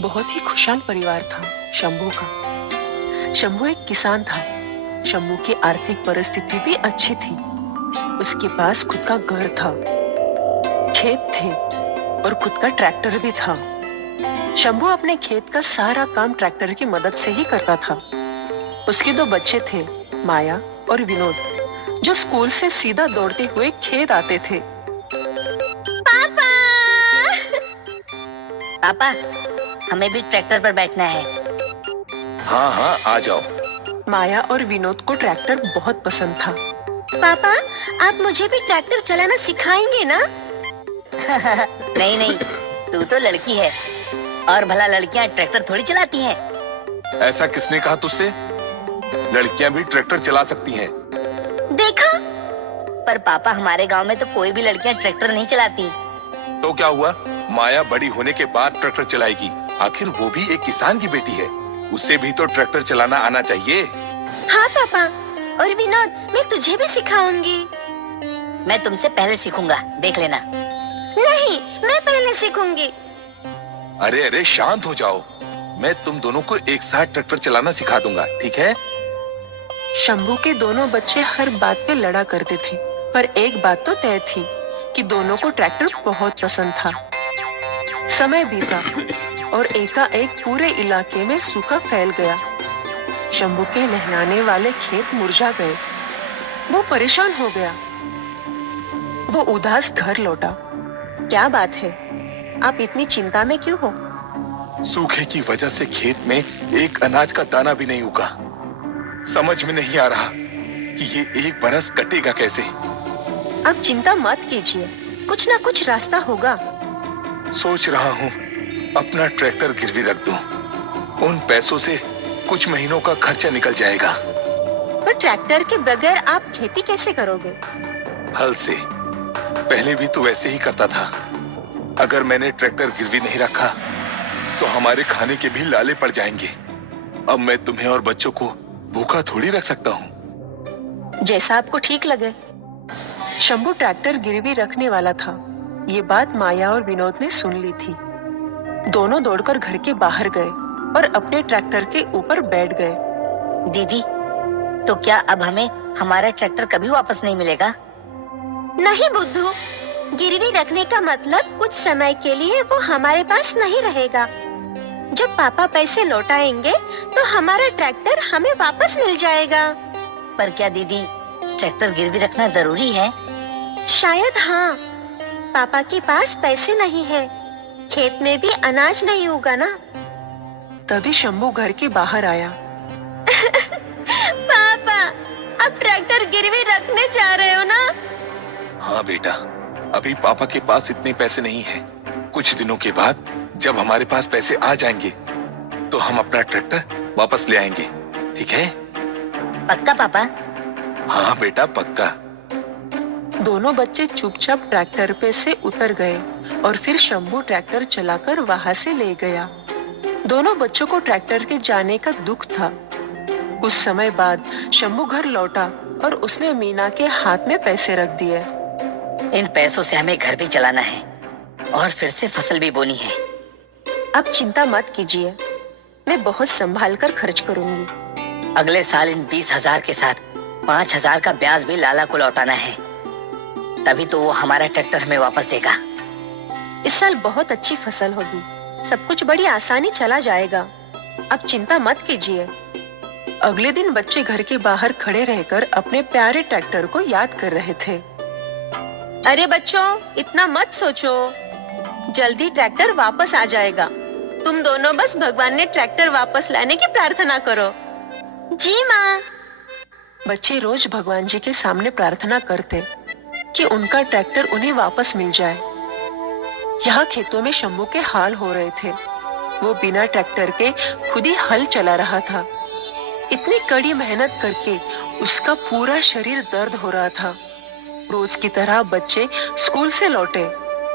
बहुत ही खुशहाल परिवार था शंभू का। शंभू एक किसान था। शंभू की आर्थिक परिस्थिति भी अच्छी थी। उसके पास खुद का घर था, खेत थे और खुद का ट्रैक्टर भी था। शंभू अपने खेत का सारा काम ट्रैक्टर की मदद से ही करता था। उसके दो बच्चे थे, माया और विनोद, जो स्कूल से सीधा दौड़ते हुए खेत आते थे। पापा! पापा, हमें भी ट्रैक्टर पर बैठना है। हाँ हाँ, आ जाओ। माया और विनोद को ट्रैक्टर बहुत पसंद था। पापा, आप मुझे भी ट्रैक्टर चलाना सिखाएंगे ना? नहीं नहीं, तू तो लड़की है और भला लड़कियां ट्रैक्टर थोड़ी चलाती हैं। ऐसा किसने कहा तुझसे? लड़कियां भी ट्रैक्टर चला सकती हैं। देखा? पर पापा, हमारे गांव में तो कोई भी लड़कियां ट्रैक्टर नहीं चलाती। तो क्या हुआ? माया बड़ी होने के बाद ट्रैक्टर चलाएगी। आखिर वो भी एक किसान की बेटी है, उसे भी तो ट्रैक्टर चलाना आना चाहिए। हाँ पापा, और विनोद, मैं तुझे भी सिखाऊंगी। मैं तुमसे पहले सीखूंगा, देख लेना। नहीं, मैं पहले सीखूंगी। अरे अरे, शांत हो जाओ। मैं तुम दोनों को एक साथ ट्रैक्टर चलाना सिखा दूंगा, ठीक है? शंभू के दोनों बच्चे हर बात पे लड़ा करते थे, पर एक बात तो तय थी कि दोनों को ट्रैक्टर बहुत पसंद था। समय बीता और एकाएक पूरे इलाके में सूखा फैल गया। शंभू के लहलाने वाले खेत मुरझा गए। वो परेशान हो गया। वो उदास घर लौटा। क्या बात है? आप इतनी चिंता में क्यों हो? सूखे की वजह से खेत में एक अनाज का दाना भी नहीं उगा। समझ में नहीं आ रहा कि ये एक बरस कटेगा कैसे। आप चिंता मत कीजिए, कुछ ना कुछ रास्ता होगा। सोच रहा हूँ अपना ट्रैक्टर गिरवी रख दूं। उन पैसों से कुछ महीनों का खर्चा निकल जाएगा। पर ट्रैक्टर के बगैर आप खेती कैसे करोगे? हल से। पहले भी तो वैसे ही करता था। अगर मैंने ट्रैक्टर गिरवी नहीं रखा तो हमारे खाने के भी लाले पड़ जाएंगे। अब मैं तुम्हें और बच्चों को भूखा थोड़ी रख सकता हूँ। जैसा आपको ठीक लगे। शंभू ट्रैक्टर गिरवी रखने वाला था। ये बात माया और विनोद ने सुन ली थी। दोनों दौड़कर घर के बाहर गए और अपने ट्रैक्टर के ऊपर बैठ गए। दीदी, तो क्या अब हमें हमारा ट्रैक्टर कभी वापस नहीं मिलेगा? नहीं बुद्धू, गिरवी रखने का मतलब कुछ समय के लिए वो हमारे पास नहीं रहेगा। जब पापा पैसे लौटाएंगे तो हमारा ट्रैक्टर हमें वापस मिल जाएगा। पर क्या दीदी, ट्रैक्टर गिरवी रखना जरूरी है? शायद हाँ। पापा के पास पैसे नहीं है, खेत में भी अनाज नहीं उगा ना। तभी शंभू घर के बाहर आया। पापा, आप ट्रैक्टर गिरवी रखने जा रहे हो ना? हाँ बेटा, अभी पापा के पास इतने पैसे नहीं हैं। कुछ दिनों के बाद जब हमारे पास पैसे आ जाएंगे तो हम अपना ट्रैक्टर वापस ले आएंगे, ठीक है? पक्का पापा? हाँ बेटा, पक्का। दोनों बच्चे चुपचाप ट्रैक्टर पे से उतर गए और फिर शंभू ट्रैक्टर चलाकर वहां से ले गया। दोनों बच्चों को ट्रैक्टर के जाने का दुख था। कुछ समय बाद शंभू घर लौटा और उसने मीना के हाथ में पैसे रख दिए। इन पैसों से हमें घर भी चलाना है और फिर से फसल भी बोनी है। अब चिंता मत कीजिए, मैं बहुत संभाल कर खर्च करूंगी। अगले साल इन 20,000 के साथ 5,000 का ब्याज भी लाला को लौटाना है। तभी तो वो हमारा ट्रैक्टर हमें वापस देगा। इस साल बहुत अच्छी फसल होगी, सब कुछ बड़ी आसानी चला जाएगा। अब चिंता मत कीजिए। अगले दिन बच्चे घर के बाहर खड़े रहकर अपने प्यारे ट्रैक्टर को याद कर रहे थे। अरे बच्चों, इतना मत सोचो, जल्दी ट्रैक्टर वापस आ जाएगा। तुम दोनों बस भगवान ने ट्रैक्टर वापस लाने की प्रार्थना करो। जी माँ। बच्चे रोज भगवान जी के सामने प्रार्थना करते कि उनका ट्रैक्टर उन्हें वापस मिल जाए। यहाँ खेतों में शंभू के हाल हो रहे थे। वो बिना ट्रैक्टर के खुद ही हल चला रहा था। इतनी कड़ी मेहनत करके उसका पूरा शरीर दर्द हो रहा था। रोज की तरह बच्चे स्कूल से लौटे,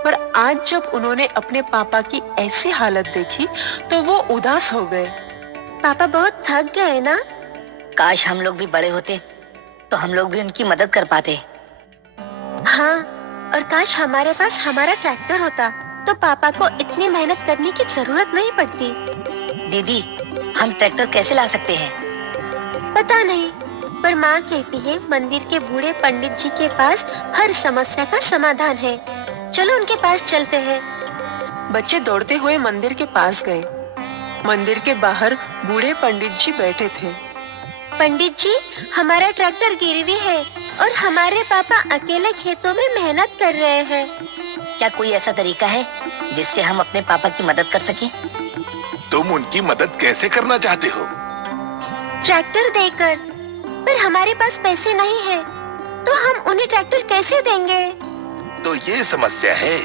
पर आज जब उन्होंने अपने पापा की ऐसी हालत देखी तो वो उदास हो गए। पापा बहुत थक गए ना? काश हम लोग भी बड़े होते तो हम लोग भी उनकी मदद कर पाते। हाँ, और काश हमारे पास हमारा ट्रैक्टर होता तो पापा को इतनी मेहनत करने की जरूरत नहीं पड़ती। दीदी, हम ट्रैक्टर कैसे ला सकते हैं? पता नहीं, पर माँ कहती है मंदिर के बूढ़े पंडित जी के पास हर समस्या का समाधान है। चलो उनके पास चलते हैं। बच्चे दौड़ते हुए मंदिर के पास गए। मंदिर के बाहर बूढ़े पंडित जी बैठे थे। पंडित जी, हमारा ट्रैक्टर गिरवी है और हमारे पापा अकेले खेतों में मेहनत कर रहे हैं। क्या कोई ऐसा तरीका है जिससे हम अपने पापा की मदद कर सकें? तुम उनकी मदद कैसे करना चाहते हो? ट्रैक्टर देकर। पर हमारे पास पैसे नहीं है, तो हम उन्हें ट्रैक्टर कैसे देंगे? तो ये समस्या है।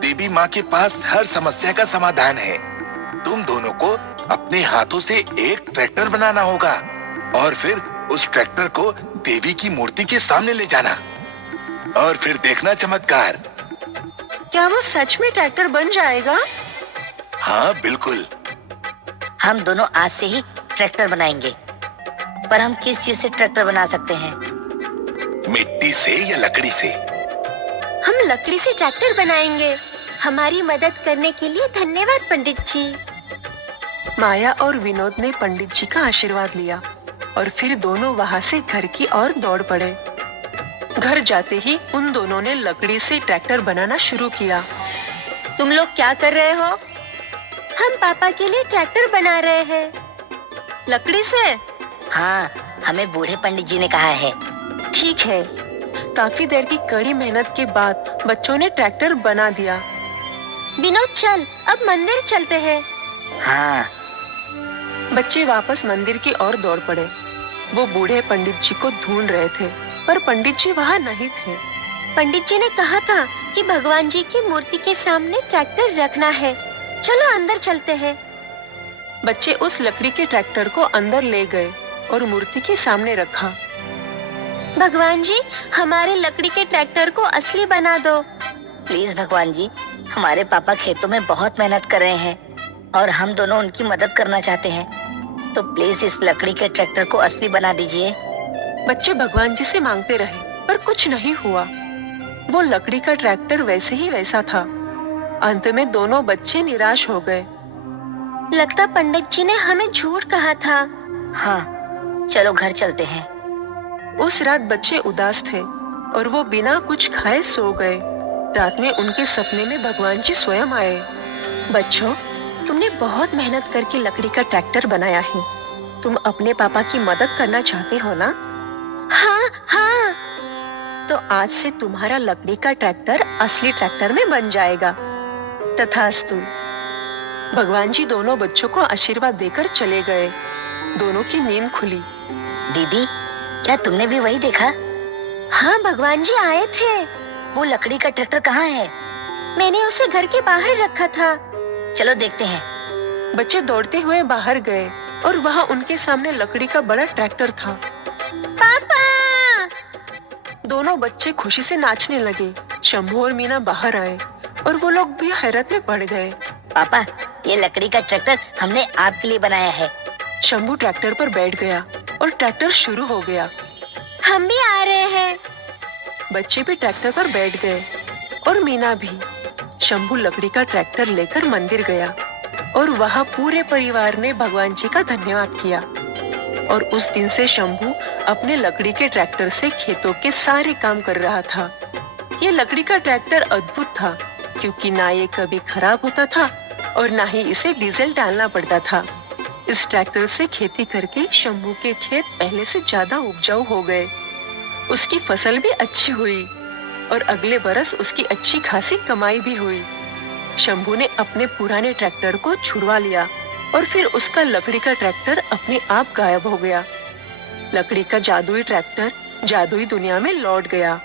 देवी माँ के पास हर समस्या का समाधान है। तुम दोनों को अपने हाथों से एक ट्रैक्टर बनाना होगा और फिर उस ट्रैक्टर को देवी की मूर्ति के सामने ले जाना और फिर देखना चमत्कार। क्या वो सच में ट्रैक्टर बन जाएगा? हाँ बिल्कुल। हम दोनों आज से ही ट्रैक्टर बनाएंगे। पर हम किस चीज से ट्रैक्टर बना सकते हैं? मिट्टी से या लकड़ी से? हम लकड़ी से ट्रैक्टर बनाएंगे। हमारी मदद करने के लिए धन्यवाद पंडित जी। माया और विनोद ने पंडित जी का आशीर्वाद लिया और फिर दोनों वहाँ से घर की ओर दौड़ पड़े। घर जाते ही उन दोनों ने लकड़ी से ट्रैक्टर बनाना शुरू किया। तुम लोग क्या कर रहे हो? हम पापा के लिए ट्रैक्टर बना रहे हैं। लकड़ी से? हाँ, हमें बूढ़े पंडित जी ने कहा है। ठीक है। काफी देर की कड़ी मेहनत के बाद बच्चों ने ट्रैक्टर बना दिया। विनोद, चल अब मंदिर चलते हैं। हाँ। बच्चे वापस मंदिर की ओर दौड़ पड़े। वो बूढ़े पंडित जी को ढूंढ रहे थे, पर पंडित जी वहाँ नहीं थे। पंडित जी ने कहा था कि भगवान जी की मूर्ति के सामने ट्रैक्टर रखना है। चलो अंदर चलते हैं। बच्चे उस लकड़ी के ट्रैक्टर को अंदर ले गए और मूर्ति के सामने रखा। भगवान जी, हमारे लकड़ी के ट्रैक्टर को असली बना दो। प्लीज भगवान जी, हमारे पापा खेतों में बहुत मेहनत कर रहे हैं और हम दोनों उनकी मदद करना चाहते हैं। तो प्लीज इस लकड़ी के ट्रैक्टर को असली बना दीजिए। बच्चे भगवान जी से मांगते रहे, पर कुछ नहीं हुआ। वो लकड़ी का ट्रैक्टर वैसे ही वैसा था। अंत में दोनों बच्चे निराश हो गए। लगता पंडित जी ने हमें झूठ कहा था। हाँ, चलो घर चलते हैं। उस रात बच्चे उदास थे और वो बिना कुछ खाए सो गए। रात में उनके सपने में भगवान जी स्वयं आए। बच्चों, तुमने बहुत मेहनत करके लकड़ी का ट्रैक्टर बनाया है। तुम अपने पापा की मदद करना चाहते हो ना? हाँ हाँ। तो आज से तुम्हारा लकड़ी का ट्रैक्टर असली ट्रैक्टर में बन जाएगा। तथास्तु। भगवान जी दोनों बच्चों को आशीर्वाद देकर चले गए। दोनों की नींद खुली। दीदी, क्या तुमने भी वही देखा? हाँ, भगवान जी आए थे। वो लकड़ी का ट्रैक्टर कहाँ है? मैंने उसे घर के बाहर रखा था। चलो देखते हैं। बच्चे दौड़ते हुए बाहर गए और वहाँ उनके सामने लकड़ी का बड़ा ट्रैक्टर था। पापा! दोनों बच्चे खुशी से नाचने लगे। शंभू और मीना बाहर आए और वो लोग भी हैरत में पड़ गए। पापा, ये लकड़ी का ट्रैक्टर हमने आपके लिए बनाया है। शंभू ट्रैक्टर पर बैठ गया और ट्रैक्टर शुरू हो गया। हम भी आ रहे हैं। बच्चे भी ट्रैक्टर पर बैठ गए और मीना भी। शंभू लकड़ी का ट्रैक्टर लेकर मंदिर गया और वहाँ पूरे परिवार ने भगवान जी का धन्यवाद किया। और उस दिन से शंभू अपने लकड़ी के ट्रैक्टर से खेतों के सारे काम कर रहा था। ये लकड़ी का ट्रैक्टर अद्भुत था, क्योंकि ना ये कभी खराब होता था और ना ही इसे डीजल डालना पड़ता था। इस ट्रैक्टर से खेती करके शंभू के खेत पहले से ज्यादा उपजाऊ हो गए। उसकी फसल भी अच्छी हुई और अगले बरस उसकी अच्छी खासी कमाई भी हुई। शंभू ने अपने पुराने ट्रैक्टर को छुड़वा लिया और फिर उसका लकड़ी का ट्रैक्टर अपने आप गायब हो गया। लकड़ी का जादुई ट्रैक्टर जादुई दुनिया में लौट गया।